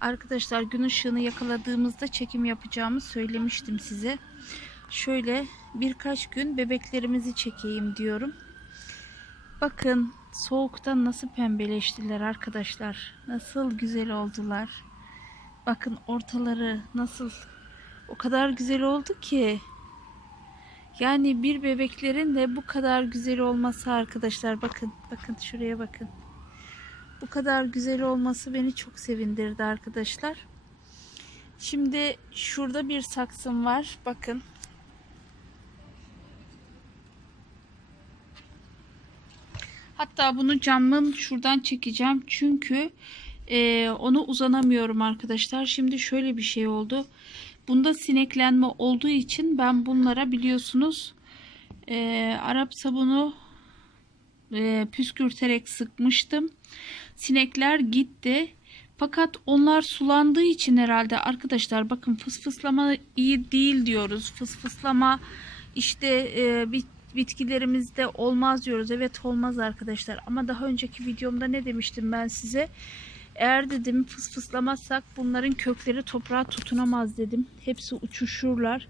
Arkadaşlar gün ışığını yakaladığımızda çekim yapacağımı söylemiştim size. Şöyle birkaç gün bebeklerimizi çekeyim diyorum. Bakın soğuktan nasıl pembeleştiler arkadaşlar. Nasıl güzel oldular. Bakın ortaları nasıl o kadar güzel oldu ki. Yani bir bebeklerin de bu kadar güzel olması arkadaşlar bakın bakın şuraya bakın. Bu kadar güzel olması beni çok sevindirdi arkadaşlar. Şimdi şurada bir saksım var. Bakın. Hatta bunu camın şuradan çekeceğim. Çünkü e, onu uzanamıyorum arkadaşlar. Şimdi şöyle bir şey oldu. Bunda sineklenme olduğu için ben bunlara biliyorsunuz e, Arap sabunu e, püskürterek sıkmıştım. Sinekler gitti. Fakat onlar sulandığı için herhalde arkadaşlar bakın fısfıslama iyi değil diyoruz. Fısfıslama işte e, bit, bitkilerimizde olmaz diyoruz. Evet olmaz arkadaşlar. Ama daha önceki videomda ne demiştim ben size? Eğer dedim fısfıslamazsak bunların kökleri toprağa tutunamaz dedim. Hepsi uçuşurlar.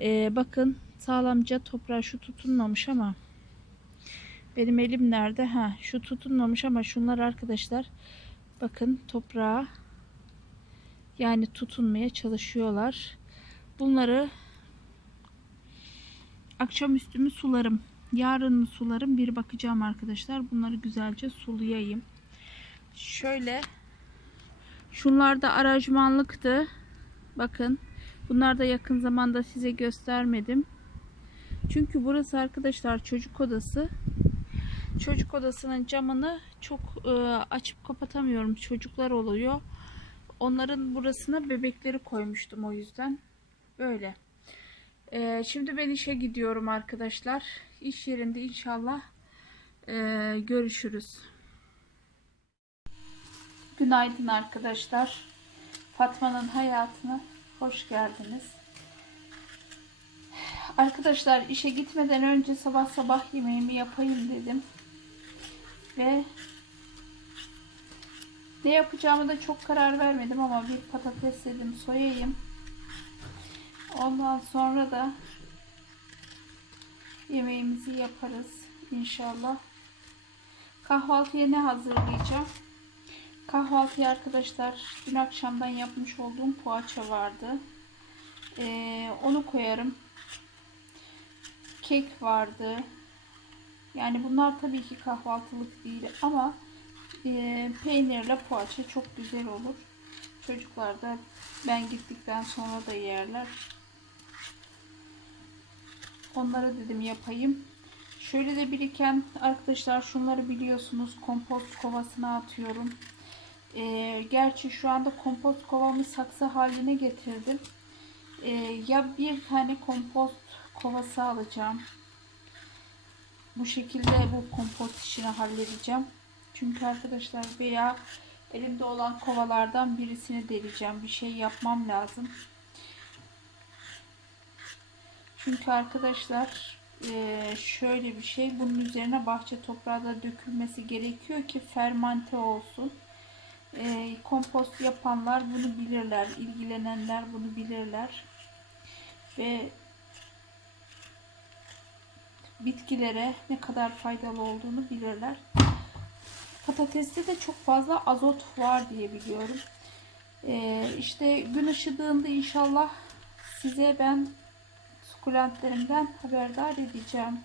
E, bakın sağlamca toprağa şu tutunmamış ama benim elim nerede? Ha, şu tutunmamış ama şunlar arkadaşlar bakın toprağa yani tutunmaya çalışıyorlar. Bunları akşamüstü mü sularım? Yarın mı sularım? Bir bakacağım arkadaşlar. Bunları güzelce sulayayım. Şöyle şunlar da aracmanlıktı. Bakın. Bunlar da yakın zamanda size göstermedim. Çünkü burası arkadaşlar çocuk odası. Çocuk odasının camını çok e, açıp kapatamıyorum. Çocuklar oluyor. Onların burasına bebekleri koymuştum o yüzden. Böyle. E, şimdi ben işe gidiyorum arkadaşlar. İş yerinde inşallah e, görüşürüz. Günaydın arkadaşlar. Fatma'nın hayatına hoş geldiniz. Arkadaşlar işe gitmeden önce sabah sabah yemeğimi yapayım dedim. Ve ne yapacağımı da çok karar vermedim ama bir patates dedim soyayım. Ondan sonra da yemeğimizi yaparız inşallah. Kahvaltıya ne hazırlayacağım? Kahvaltıya arkadaşlar dün akşamdan yapmış olduğum poğaça vardı. Ee, onu koyarım. Kek vardı. Yani bunlar tabii ki kahvaltılık değil ama e, peynirle poğaça çok güzel olur. Çocuklar da ben gittikten sonra da yerler. Onları dedim yapayım. Şöyle de biriken arkadaşlar şunları biliyorsunuz kompost kovasına atıyorum. E, gerçi şu anda kompost kovamı saksı haline getirdim. E, ya bir tane kompost kovası alacağım. Bu şekilde bu kompost işini halledeceğim. Çünkü arkadaşlar veya elimde olan kovalardan birisini deleceğim. Bir şey yapmam lazım. Çünkü arkadaşlar şöyle bir şey bunun üzerine bahçe toprağı da dökülmesi gerekiyor ki fermante olsun. Kompost yapanlar bunu bilirler. ilgilenenler bunu bilirler. Ve bitkilere ne kadar faydalı olduğunu bilirler. Patateste de çok fazla azot var diye biliyorum. Ee, işte gün ışıdığında inşallah size ben sukulentlerimden haberdar edeceğim.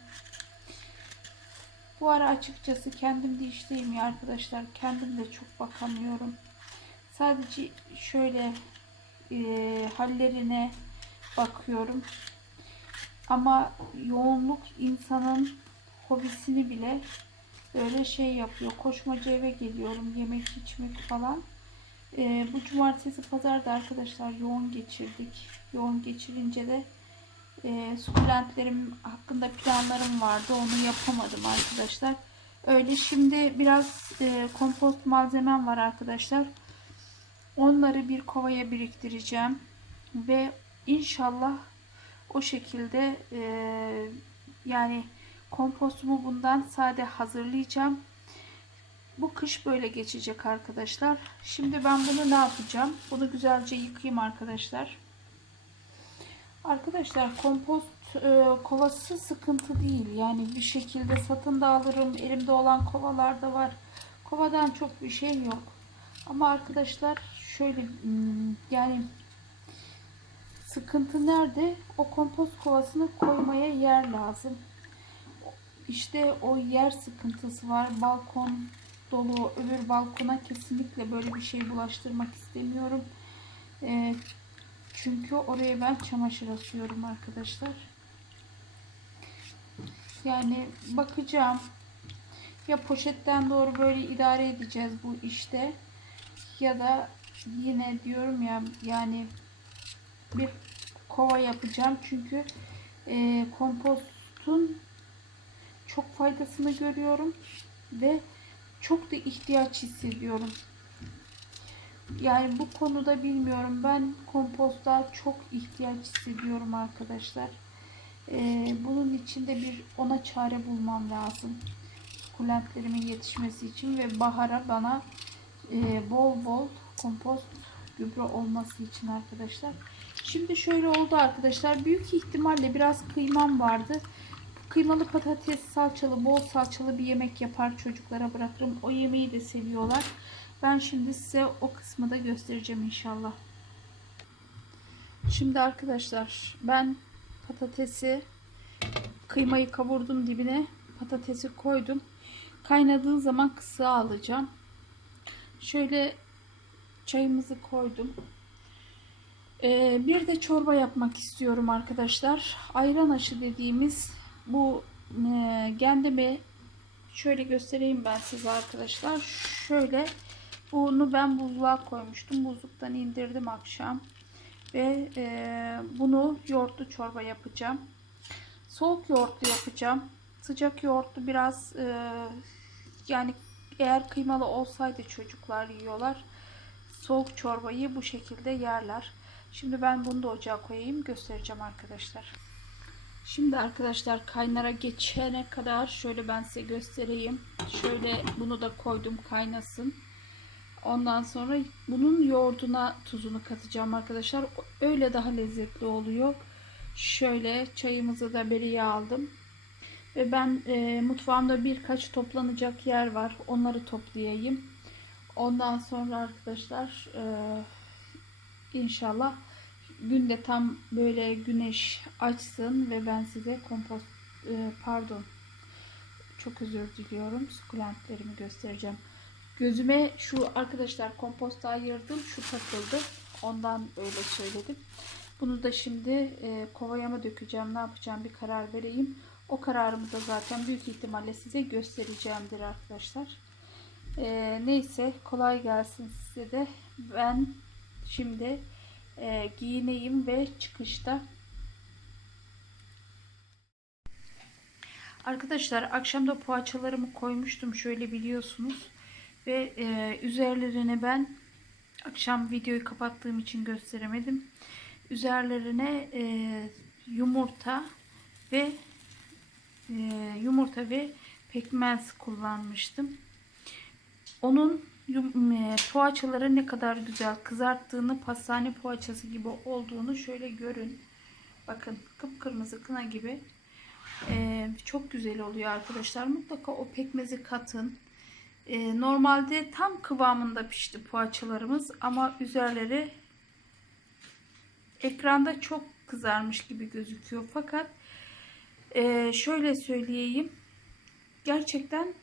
Bu ara açıkçası kendim de işteyim ya arkadaşlar. Kendim de çok bakamıyorum. Sadece şöyle e, hallerine bakıyorum. Ama yoğunluk insanın hobisini bile böyle şey yapıyor. Koşmaca eve geliyorum. Yemek içmek falan. Ee, bu cumartesi pazarda arkadaşlar yoğun geçirdik. Yoğun geçirince de e, sukulentlerim hakkında planlarım vardı. Onu yapamadım arkadaşlar. Öyle şimdi biraz e, kompost malzemem var arkadaşlar. Onları bir kovaya biriktireceğim. Ve inşallah o şekilde e, yani kompostumu bundan sade hazırlayacağım. Bu kış böyle geçecek arkadaşlar. Şimdi ben bunu ne yapacağım? Bunu güzelce yıkayayım arkadaşlar. Arkadaşlar kompost e, kovası sıkıntı değil. Yani bir şekilde satın da alırım. Elimde olan kovalar da var. Kovadan çok bir şey yok. Ama arkadaşlar şöyle hmm, yani sıkıntı nerede? O kompost kovasını koymaya yer lazım. İşte o yer sıkıntısı var. Balkon dolu. Öbür balkona kesinlikle böyle bir şey bulaştırmak istemiyorum. Ee, çünkü oraya ben çamaşır asıyorum arkadaşlar. Yani bakacağım. Ya poşetten doğru böyle idare edeceğiz bu işte. Ya da yine diyorum ya yani bir kova yapacağım. Çünkü e, kompostun çok faydasını görüyorum ve çok da ihtiyaç hissediyorum. Yani bu konuda bilmiyorum. Ben komposta çok ihtiyaç hissediyorum arkadaşlar. Ee, bunun için de bir ona çare bulmam lazım. Sukulentlerimin yetişmesi için ve bahara bana e, bol bol kompost gübre olması için arkadaşlar. Şimdi şöyle oldu arkadaşlar. Büyük ihtimalle biraz kıymam vardı. Kıymalı patates salçalı, bol salçalı bir yemek yapar çocuklara bırakırım. O yemeği de seviyorlar. Ben şimdi size o kısmı da göstereceğim inşallah. Şimdi arkadaşlar ben patatesi kıymayı kavurdum dibine. Patatesi koydum. Kaynadığı zaman kısığa alacağım. Şöyle çayımızı koydum. Ee, bir de çorba yapmak istiyorum arkadaşlar. Ayran aşı dediğimiz bu e, kendime şöyle göstereyim ben size arkadaşlar. Şöyle bunu ben buzluğa koymuştum. Buzluktan indirdim akşam. Ve e, bunu yoğurtlu çorba yapacağım. Soğuk yoğurtlu yapacağım. Sıcak yoğurtlu biraz e, yani eğer kıymalı olsaydı çocuklar yiyorlar. Soğuk çorbayı bu şekilde yerler. Şimdi ben bunu da ocağa koyayım göstereceğim arkadaşlar. Şimdi arkadaşlar kaynara geçene kadar şöyle ben size göstereyim. Şöyle bunu da koydum kaynasın. Ondan sonra bunun yoğurduna tuzunu katacağım arkadaşlar. Öyle daha lezzetli oluyor. Şöyle çayımızı da beriye aldım. Ve ben e, mutfağımda birkaç toplanacak yer var. Onları toplayayım. Ondan sonra arkadaşlar e, inşallah günde tam böyle güneş açsın ve ben size kompost e, pardon çok özür diliyorum sukulentlerimi göstereceğim. Gözüme şu arkadaşlar komposta ayırdım. Şu takıldı. Ondan öyle söyledim. Bunu da şimdi e, kovaya mı dökeceğim ne yapacağım bir karar vereyim. O kararımı da zaten büyük ihtimalle size göstereceğimdir arkadaşlar. E, neyse kolay gelsin size de. Ben şimdi e, giyineyim ve çıkışta Arkadaşlar akşamda poğaçalarımı koymuştum şöyle biliyorsunuz. Ve e, üzerlerine ben akşam videoyu kapattığım için gösteremedim. Üzerlerine e, yumurta ve e, yumurta ve pekmez kullanmıştım. Onun poğaçaları ne kadar güzel kızarttığını, pastane poğaçası gibi olduğunu şöyle görün. Bakın kıpkırmızı kına gibi. E, çok güzel oluyor arkadaşlar. Mutlaka o pekmezi katın. E, normalde tam kıvamında pişti poğaçalarımız ama üzerleri ekranda çok kızarmış gibi gözüküyor. Fakat e, şöyle söyleyeyim. Gerçekten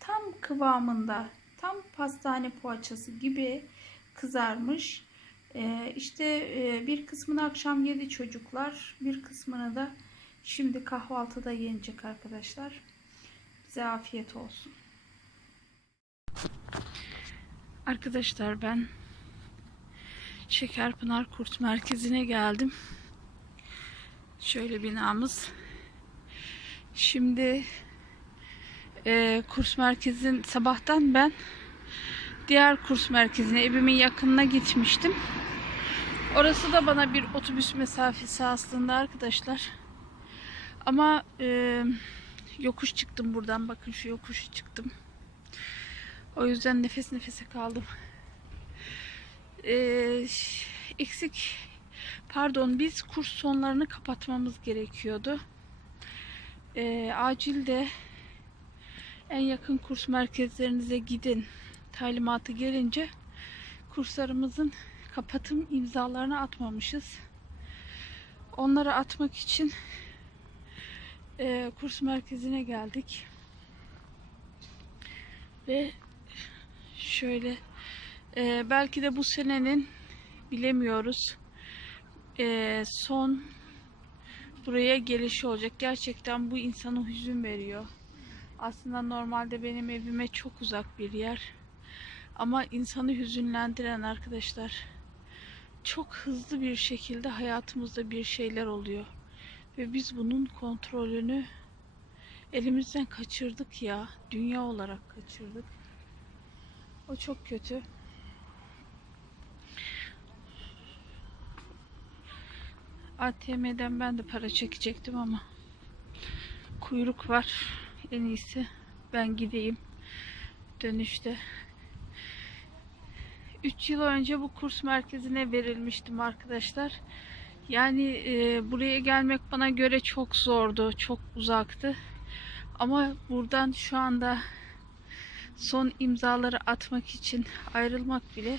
tam kıvamında tam pastane poğaçası gibi kızarmış. E, işte e, bir kısmını akşam yedi çocuklar. Bir kısmını da şimdi kahvaltıda yenecek arkadaşlar. Bize afiyet olsun. Arkadaşlar ben Şekerpınar Kurt Merkezi'ne geldim. Şöyle binamız. Şimdi e, kurs merkezin sabahtan ben diğer kurs merkezine evimin yakınına gitmiştim. Orası da bana bir otobüs mesafesi aslında arkadaşlar. Ama e, yokuş çıktım buradan. Bakın şu yokuşu çıktım. O yüzden nefes nefese kaldım. Ş- eksik pardon biz kurs sonlarını kapatmamız gerekiyordu. Ee, acilde en yakın kurs merkezlerinize gidin talimatı gelince kurslarımızın kapatım imzalarını atmamışız. Onları atmak için e, kurs merkezine geldik. Ve şöyle e, belki de bu senenin bilemiyoruz e, son buraya gelişi olacak. Gerçekten bu insana hüzün veriyor. Aslında normalde benim evime çok uzak bir yer. Ama insanı hüzünlendiren arkadaşlar çok hızlı bir şekilde hayatımızda bir şeyler oluyor. Ve biz bunun kontrolünü elimizden kaçırdık ya. Dünya olarak kaçırdık. O çok kötü. ATM'den ben de para çekecektim ama kuyruk var. En iyisi ben gideyim. Dönüşte 3 yıl önce bu kurs merkezine verilmiştim arkadaşlar. Yani e, buraya gelmek bana göre çok zordu, çok uzaktı. Ama buradan şu anda son imzaları atmak için ayrılmak bile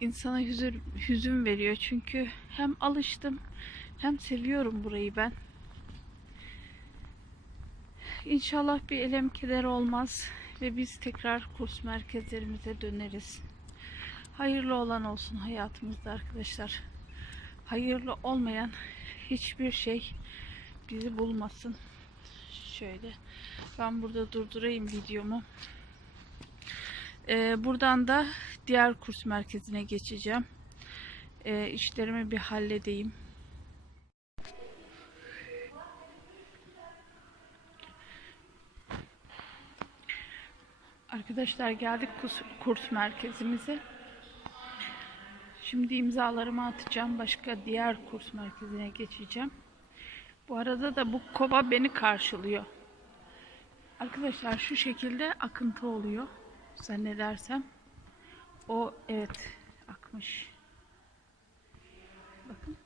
insana hüzün, hüzün veriyor. Çünkü hem alıştım hem seviyorum burayı ben. İnşallah bir elem keder olmaz ve biz tekrar kurs merkezlerimize döneriz. Hayırlı olan olsun hayatımızda arkadaşlar. Hayırlı olmayan hiçbir şey bizi bulmasın. Şöyle ben burada durdurayım videomu. Ee, buradan da diğer kurs merkezine geçeceğim. Ee, işlerimi bir halledeyim. Arkadaşlar geldik kurs, merkezimize. Şimdi imzalarımı atacağım. Başka diğer kurs merkezine geçeceğim. Bu arada da bu kova beni karşılıyor. Arkadaşlar şu şekilde akıntı oluyor. Zannedersem. O evet akmış. Bakın.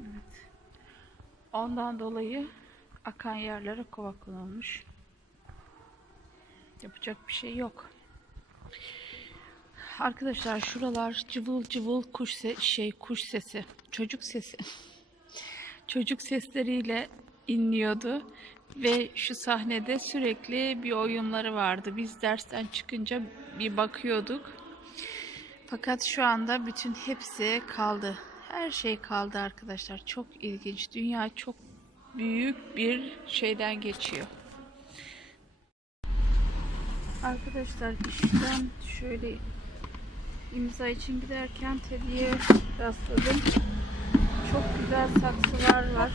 Evet. Ondan dolayı akan yerlere kova konulmuş. Yapacak bir şey yok. Arkadaşlar şuralar cıvıl cıvıl kuş se- şey kuş sesi, çocuk sesi. çocuk sesleriyle inliyordu ve şu sahnede sürekli bir oyunları vardı. Biz dersten çıkınca bir bakıyorduk. Fakat şu anda bütün hepsi kaldı. Her şey kaldı arkadaşlar. Çok ilginç. Dünya çok büyük bir şeyden geçiyor. Arkadaşlar işten şöyle imza için giderken Teddy'ye rastladım. Çok güzel saksılar var.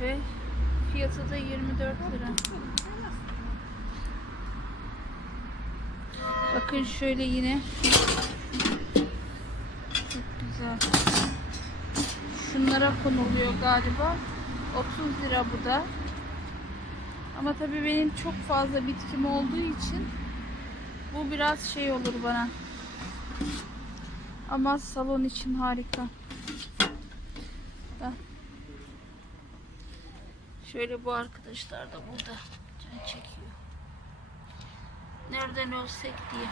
Ve fiyatı da 24 lira. Bakın şöyle yine çok güzel. Şunlara konuluyor galiba. 30 lira bu da. Ama tabii benim çok fazla bitkim olduğu için bu biraz şey olur bana. Ama salon için harika. Şöyle bu arkadaşlar da burada can çekiyor. Nereden ölsek diye.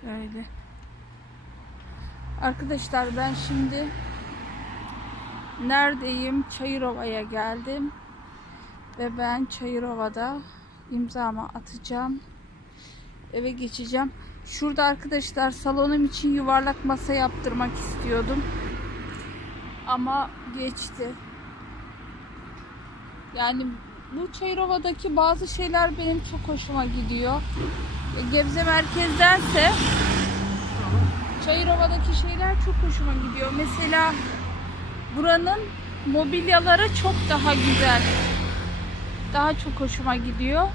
Şöyle. Arkadaşlar ben şimdi neredeyim? Çayırova'ya geldim. Ve ben Çayırova'da imzamı atacağım. Eve geçeceğim. Şurada arkadaşlar salonum için yuvarlak masa yaptırmak istiyordum. Ama geçti. Yani bu Çayırova'daki bazı şeyler benim çok hoşuma gidiyor. E, Gebze merkezdense Çayırova'daki şeyler çok hoşuma gidiyor. Mesela buranın mobilyaları çok daha güzel. Daha çok hoşuma gidiyor.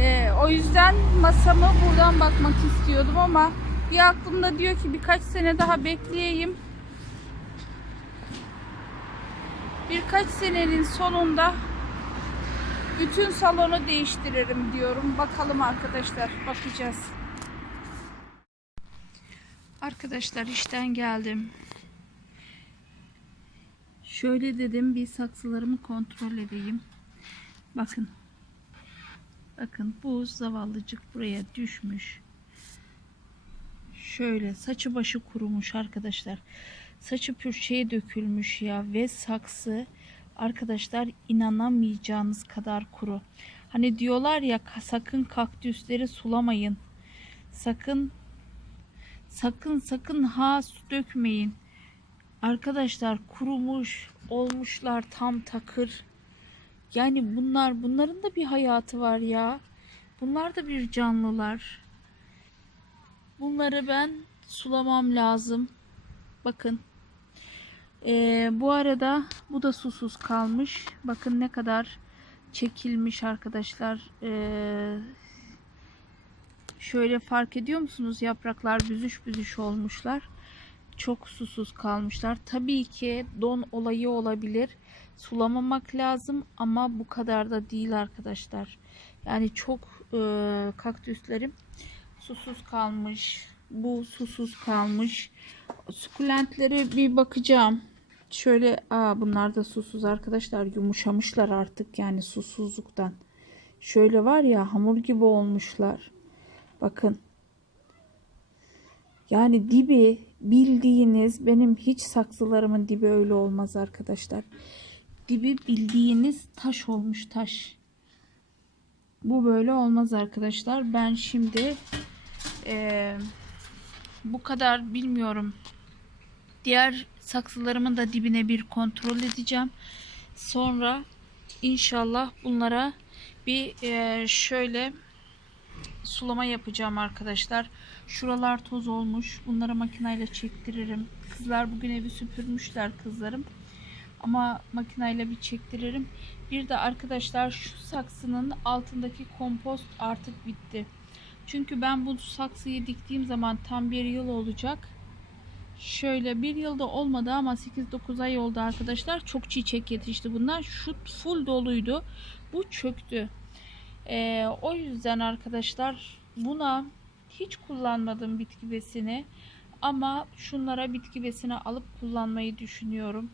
Ee, o yüzden masamı buradan bakmak istiyordum ama Bir aklımda diyor ki birkaç sene daha bekleyeyim. Birkaç senenin sonunda bütün salonu değiştiririm diyorum. Bakalım arkadaşlar, bakacağız. Arkadaşlar işten geldim. Şöyle dedim bir saksılarımı kontrol edeyim. Bakın. Bakın bu zavallıcık buraya düşmüş. Şöyle saçı başı kurumuş arkadaşlar. Saçı pürçeye dökülmüş ya ve saksı arkadaşlar inanamayacağınız kadar kuru. Hani diyorlar ya sakın kaktüsleri sulamayın. Sakın sakın sakın ha su dökmeyin. Arkadaşlar kurumuş olmuşlar tam takır. Yani bunlar bunların da bir hayatı var ya. Bunlar da bir canlılar. Bunları ben sulamam lazım. Bakın. Ee, bu arada bu da susuz kalmış. Bakın ne kadar çekilmiş arkadaşlar. Ee, şöyle fark ediyor musunuz? Yapraklar büzüş büzüş olmuşlar. Çok susuz kalmışlar. Tabii ki don olayı olabilir. Sulamamak lazım ama bu kadar da değil arkadaşlar. Yani çok e, kaktüslerim susuz kalmış. Bu susuz kalmış. Sukulentlere bir bakacağım. Şöyle aa bunlar da susuz arkadaşlar. Yumuşamışlar artık yani susuzluktan. Şöyle var ya hamur gibi olmuşlar. Bakın. Yani dibi bildiğiniz benim hiç saksılarımın dibi öyle olmaz arkadaşlar. Dibi bildiğiniz taş olmuş taş. Bu böyle olmaz arkadaşlar. Ben şimdi eee, bu kadar bilmiyorum. Diğer saksılarımın da dibine bir kontrol edeceğim. Sonra inşallah bunlara bir eee, şöyle sulama yapacağım arkadaşlar. Şuralar toz olmuş. Bunları makineyle çektiririm. Kızlar bugün evi süpürmüşler kızlarım. Ama makineyle bir çektiririm. Bir de arkadaşlar şu saksının altındaki kompost artık bitti. Çünkü ben bu saksıyı diktiğim zaman tam bir yıl olacak. Şöyle bir yılda olmadı ama 8-9 ay oldu arkadaşlar. Çok çiçek yetişti bunlar. Şu full doluydu. Bu çöktü. Ee, o yüzden arkadaşlar buna hiç kullanmadım bitki besini. Ama şunlara bitki besini alıp kullanmayı düşünüyorum.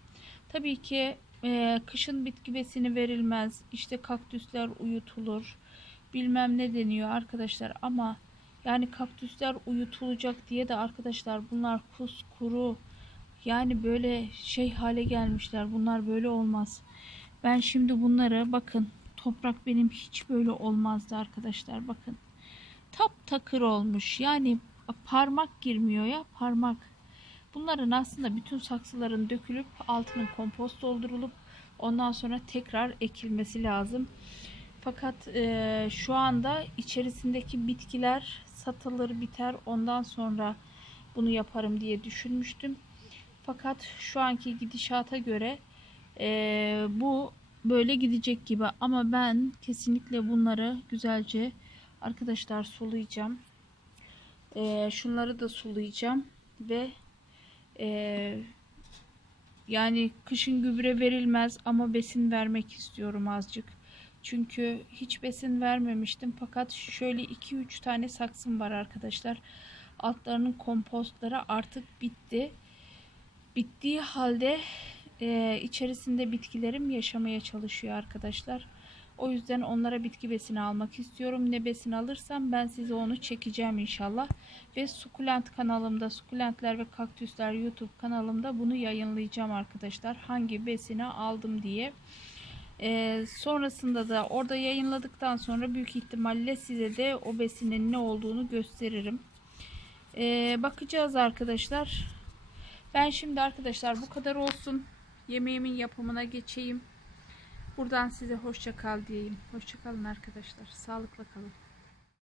Tabii ki e, kışın bitki besini verilmez. İşte kaktüsler uyutulur. Bilmem ne deniyor arkadaşlar ama yani kaktüsler uyutulacak diye de arkadaşlar bunlar kus kuru yani böyle şey hale gelmişler. Bunlar böyle olmaz. Ben şimdi bunları bakın toprak benim hiç böyle olmazdı arkadaşlar bakın. Tap takır olmuş. Yani parmak girmiyor ya parmak. Bunların aslında bütün saksıların dökülüp altının kompost doldurulup ondan sonra tekrar ekilmesi lazım. Fakat e, şu anda içerisindeki bitkiler satılır biter ondan sonra bunu yaparım diye düşünmüştüm. Fakat şu anki gidişata göre e, bu böyle gidecek gibi ama ben kesinlikle bunları güzelce arkadaşlar sulayacağım. E, şunları da sulayacağım ve e, yani kışın gübre verilmez ama besin vermek istiyorum azıcık. Çünkü hiç besin vermemiştim. Fakat şöyle 2-3 tane saksım var arkadaşlar. Altlarının kompostları artık bitti. Bittiği halde e, içerisinde bitkilerim yaşamaya çalışıyor arkadaşlar. O yüzden onlara bitki besini almak istiyorum. Ne besin alırsam ben size onu çekeceğim inşallah. Ve sukulent kanalımda, sukulentler ve kaktüsler YouTube kanalımda bunu yayınlayacağım arkadaşlar. Hangi besini aldım diye. Ee, sonrasında da orada yayınladıktan sonra büyük ihtimalle size de o besinin ne olduğunu gösteririm. Ee, bakacağız arkadaşlar. Ben şimdi arkadaşlar bu kadar olsun. Yemeğimin yapımına geçeyim. Buradan size hoşça kal diyeyim. Hoşça kalın arkadaşlar. Sağlıkla kalın.